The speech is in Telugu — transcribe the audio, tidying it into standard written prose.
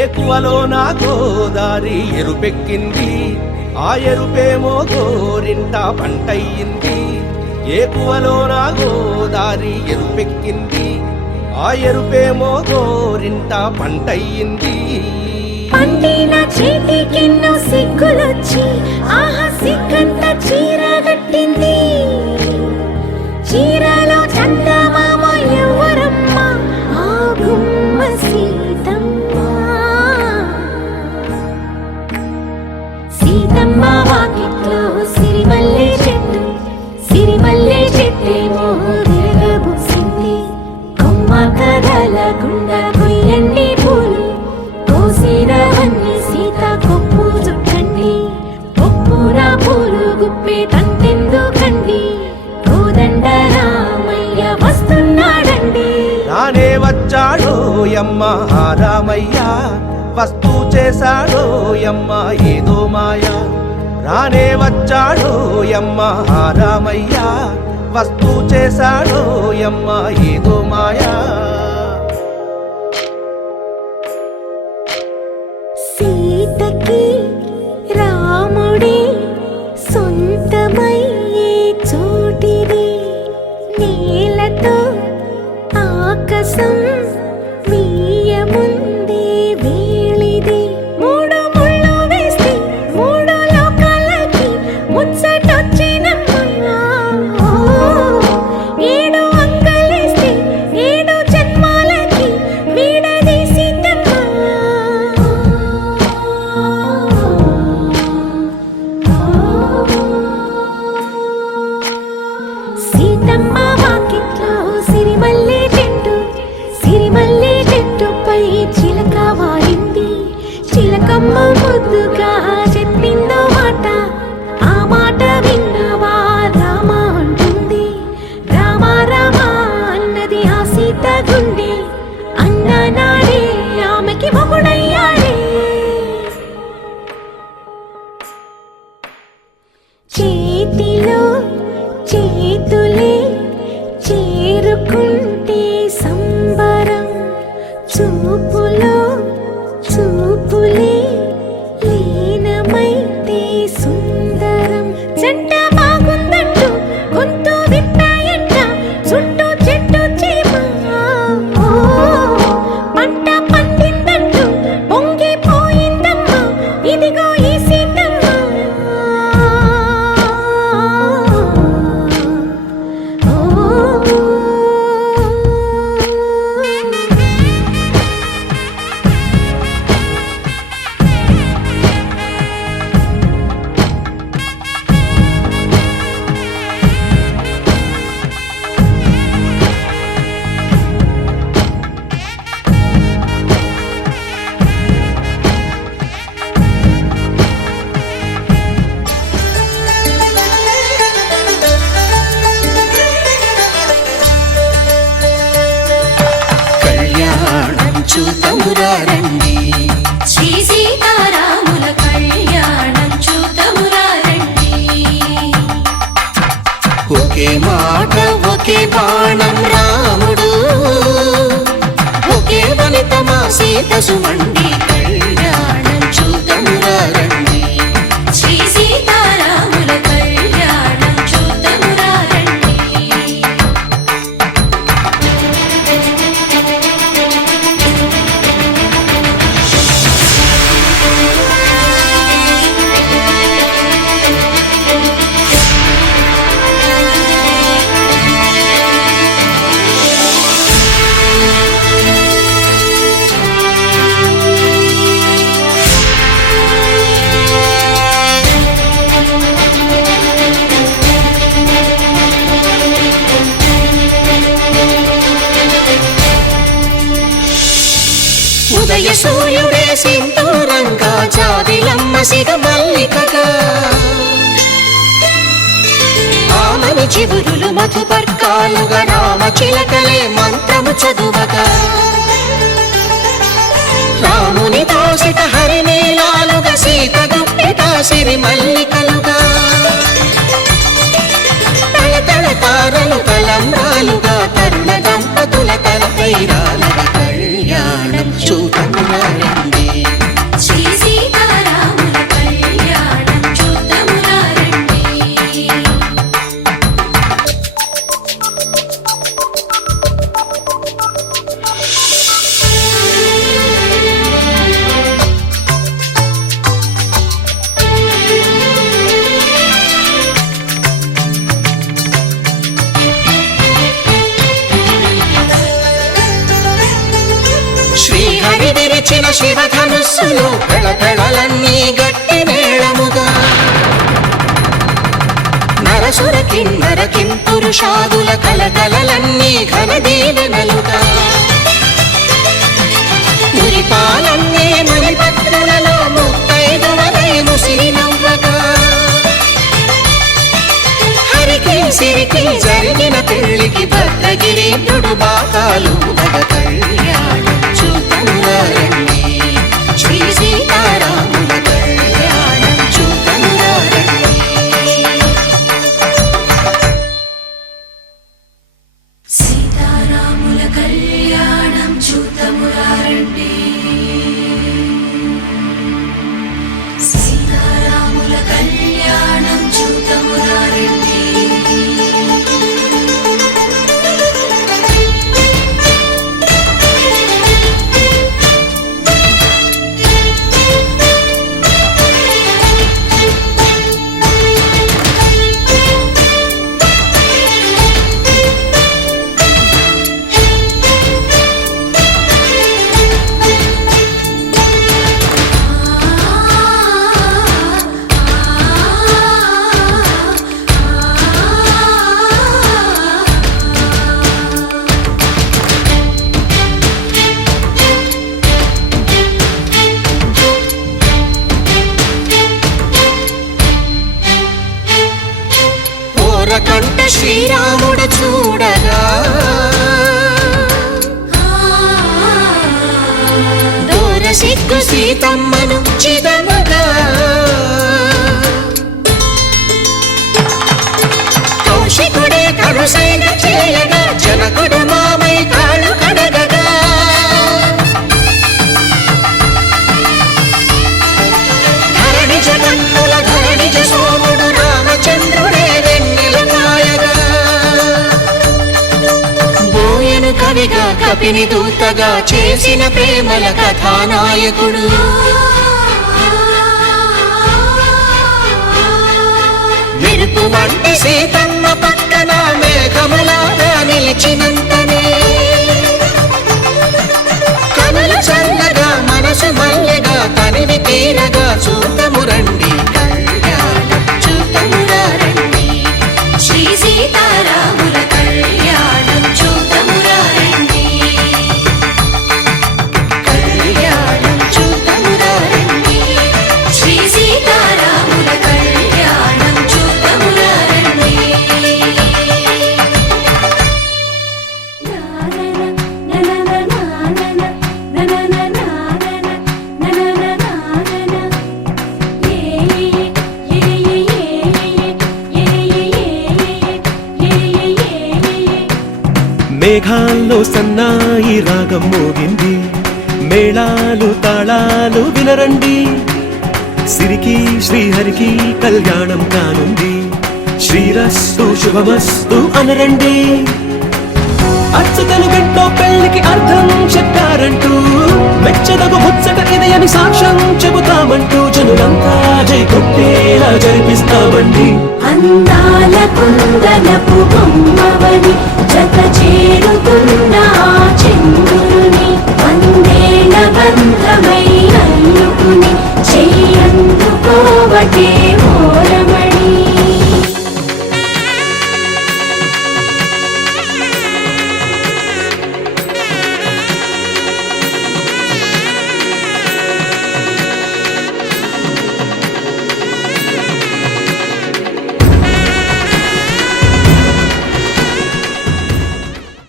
ఏకువలో నా గోదారి ఎరుపెక్కింది, ఆ ఎరుపేమో గోరింట పంటయ్యింది. ఏకువలో నా గోదారి ఎరుపెక్కింది, ఆ ఎరుపేమో గోరింట పంటయ్యింది. పండిన చేతికెన్నో సిగ్గులొచ్చి ఆహా సిగ్గంత చీరగట్టింది. చీరలో చందమామ ఎవరమ్మ, ఆ గుమ్మ సీతమ్మ. సీతమ్మ వాకిట్లో సిరిమల్లె చెట్టు, సిరిమల్లె చెట్టేమో విరగబూసింది. కొమ్మ కదలకుండా కొయ్యండి పూలు, కోసిరవన్నీ సీత కొప్పు చుట్టండి. కొప్పున పూలు గుప్పే తంతెందుకండి, కోదండ రామయ్య వస్తున్నాడండి. రానే వచ్చాడో యమ్మ రామయ్య, వస్తూ చేశాడో యమ్మ ఏదో మాయ. రానే వచ్చాడో యమ్మ రామయ్య, వస్తూ చేశాడో యమ్మ ఏదో మాయా. సీతకి రాముడే సొంతమయ్యే చోటిది, నేలతో ఆకాశం వీయముందే వేళిది. మూడు ముళ్ళు వేస్తే మూడు లోకాలకి ముచ్చటొచ్చినమ్మా. ఏడు అంగలేస్తే ఏడు జన్మాలకి వీడదీసిందమ్మా. సీతమ్మ వాకిట్లో సిరిమల్లె చెట్టు, సిరిమల్లె చెట్టుపై చిలక వాలింది. చిలకమ్మ ముద్దుగా చెప్పిందో మాట, ఆ మాట విన్నవా రామ అంటుంది. రామ రామ అన్నది ఆ సీత గుండె, అన్న నాడే ఆమెకి మొగుడయ్యాడే. చేతిలో చేతులే చేరుకుంటే సంబరం, చూపులో చూపులే లీనమైతే సుందరం. జంట బాగుందంటూ గొంతు విప్పాయంట చుట్టూ చెట్టు చీమ. పంట పండిందంటూ పొంగిపోయిందమ్మా, ఇదిగో ఈ సీతమ్మ. చూతమురారండి, శ్రీ సీతారాముల కళ్యాణం చూతమురారండి. ఒకే మాట ఒకే బాణం రాముడు, ఒకే వనిత మా సీత సుమండి. కళ్యాణం చూతమురారండి, శ్రీ సీతారాముల కళ్యాణం చూతమురారండి. ఉదయ సూర్యుడే సింధూరంగా, జాబిలమ్మ సిగ మల్లికగా. ఆమని చివురులు మధుపర్కాలుగా, రామ చిలకలే మంత్రము చదువగా. రాముని దోసిట హరినీలాలుగా, సీత గుప్పిట సిరి మల్లికలుగా. తళతళ తారలు తలంబ్రాలుగా, తరుణ దంపతుల తలపై రాలుగా. కళ్యాణం చూతమురారండి, శివధనుస్సులో పెళపెళలన్నీ గట్టి మేళముగా నరసుర కిన్నర పురుషాదుల కలకలలన్నీ ఘన దీవెనలుగా మురిపాలన్నీ మణిపత్రులలో ముత్తైదువలై ముసిరి నవ్వగా హరికి సిరికి జరిగిన పెళ్లికి భద్రగిరీంద్రుడు బాకాలు కళ్యాణం చూతమురారండి శ్రీ సీతారాముల కళ్యాణం చూతమురారండి సీతారాముల కళ్యాణం చూతమురారండి సీతారాముల కళ్యాణం చూతమురారండి కంట శ్రీరాముడు చూడగా దూర సిగ్గు సీతమ్మను చిదమగా కౌశికుడే కరుసైన చేయగా జనకుడు మామై కాళ్ళు కడగగా ధరణి జగన్నుల ధరణిజ సోముడు రామచంద్రుడే కవిగా కపిని దూతగా చేసిన ప్రేమల కథానాయకుడు మెరుపు వంటి సీతమ్మ పక్కన మేఘములాగా నిలిచినంతనే కనులు చల్లగా మనసు మల్లెగా తనివి తీరగా చూతమురండి కళ్యాణం చూతమురారండి శ్రీ సీతారాముల కళ్యాణం చూతమురారండి కళ్యాణం చూతమురారండి శ్రీ సీతారాముల కళ్యాణం చూతమురారండి మేఘాల్లో సన్నాయి రాగం మోగింది మేళాలు తాళాలు వినరండి సిరికి శ్రీహరికి కళ్యాణం కానుంది శ్రీరస్తు శుభమస్తు అనరండి అచ్చతను గంటో పెళ్లికి అర్థం చెప్పారంటూ మెచ్చదగు ముచ్చట ఇది అని సాక్ష్యం చెబుతామంటూ జనులంతా జై కొట్టేలా జరిపిస్తామండి అందాల కుందనపు బొమ్మవని జత చేరుతున్న ఆ చంద్రుని వందేల బంధమై